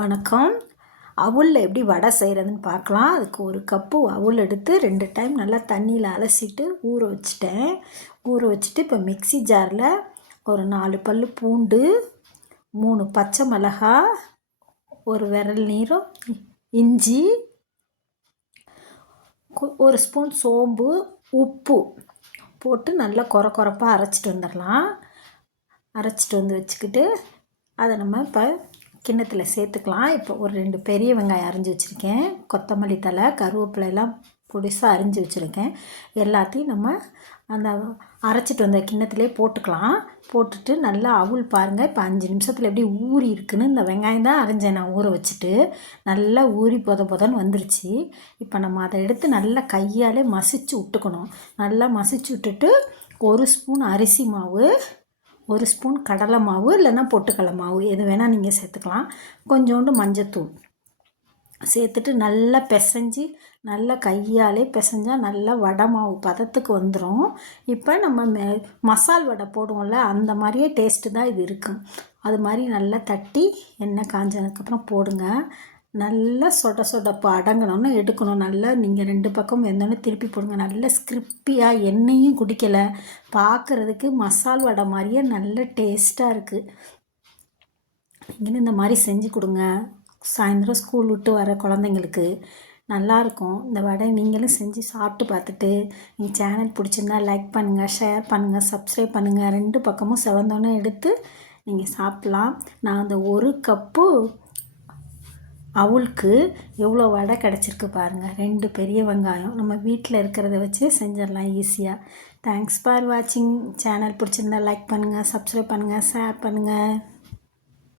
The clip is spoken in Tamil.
வணக்கம். அவுலில் எப்படி வடை செய்கிறதுன்னு பார்க்கலாம். அதுக்கு ஒரு கப்பு அவுல் எடுத்து 2 டைம் நல்லா தண்ணியில் அலசிட்டு ஊற வச்சுட்டேன். ஊற வச்சுட்டு இப்போ மிக்ஸி ஜாரில் ஒரு 4 பல் பூண்டு, 3 பச்சை மிளகா, ஒரு விரல் நீரும் இஞ்சி, ஒரு ஸ்பூன் சோம்பு, உப்பு போட்டு நல்லா கொரப்பாக அரைச்சிட்டு வந்துடலாம். அரைச்சிட்டு வந்து வச்சுக்கிட்டு அதை நம்ம இப்போ கிண்ணத்தில் சேர்த்துக்கலாம். இப்போ ஒரு 2 பெரிய வெங்காயம் அரிஞ்சு வச்சுருக்கேன், கொத்தமல்லி தழை, கருவேப்பிலை எல்லாம் பொடிசாக அரிஞ்சு வச்சுருக்கேன். எல்லாத்தையும் நம்ம அந்த அரைச்சிட்டு வந்த கிண்ணத்திலே போட்டுக்கலாம். போட்டுட்டு நல்லா அவுல் பாருங்கள், இப்போ 5 நிமிஷத்தில் எப்படி ஊறி இருக்குன்னு. இந்த வெங்காயம் தான் அரைஞ்சேன் நான் ஊற வச்சுட்டு. நல்லா ஊறி பொதன்னு வந்துருச்சு. இப்போ நம்ம அதை எடுத்து நல்லா கையாலே மசிச்சு விட்டுக்கணும். நல்லா மசிச்சு விட்டுட்டு 1 ஸ்பூன் அரிசி மாவு, 1 ஸ்பூன் கடலை மாவு இல்லைன்னா பொட்டுக்கடலை மாவு எது வேணால் நீங்கள் சேர்த்துக்கலாம். கொஞ்சோண்டு மஞ்சத்தூள் சேர்த்துட்டு நல்லா பிசைஞ்சு, நல்லா கையாலே பிசைஞ்சால் நல்லா வடை மாவு பதத்துக்கு வந்துடும். இப்போ நம்ம மசால் வடை போடுவோம்ல, அந்த மாதிரியே டேஸ்ட்டு தான் இது இருக்கும். அது மாதிரி நல்லா தட்டி எண்ணெய் காஞ்சதுக்கப்புறம் போடுங்க. நல்லா சொடப்பு அடங்கணும்னு எடுக்கணும். நல்லா நீங்கள் 2 பக்கம் வெந்தோடனே திருப்பி போடுங்க. நல்லா ஸ்கிரிப்பியாக, எண்ணெயும் குடிக்கலை, பார்க்குறதுக்கு மசால் வடை மாதிரியே நல்ல டேஸ்ட்டாக இருக்குது. நீங்களும் இந்த மாதிரி செஞ்சு கொடுங்க. சாயந்தரம் ஸ்கூல் விட்டு வர குழந்தைங்களுக்கு நல்லாயிருக்கும். இந்த வடை நீங்களும் செஞ்சு சாப்பிட்டு பார்த்துட்டு நீங்கள் சேனல் பிடிச்சிருந்தா லைக் பண்ணுங்கள், ஷேர் பண்ணுங்கள், சப்ஸ்கிரைப் பண்ணுங்கள். 2 பக்கமும் செவந்தோன்னே எடுத்து நீங்கள் சாப்பிட்லாம். நான் அந்த 1 கப்பு அவுலுக்கு எவ்வளோ வடை கிடச்சிருக்கு பாருங்கள். 2 பெரிய வெங்காயம் நம்ம வீட்டில் இருக்கிறத வச்சு செஞ்சிடலாம் ஈஸியாக. தேங்க்ஸ் ஃபார் வாட்சிங். சேனல் பிடிச்சிருந்தா லைக் பண்ணுங்கள், சப்ஸ்கிரைப் பண்ணுங்கள், ஷேர் பண்ணுங்கள்.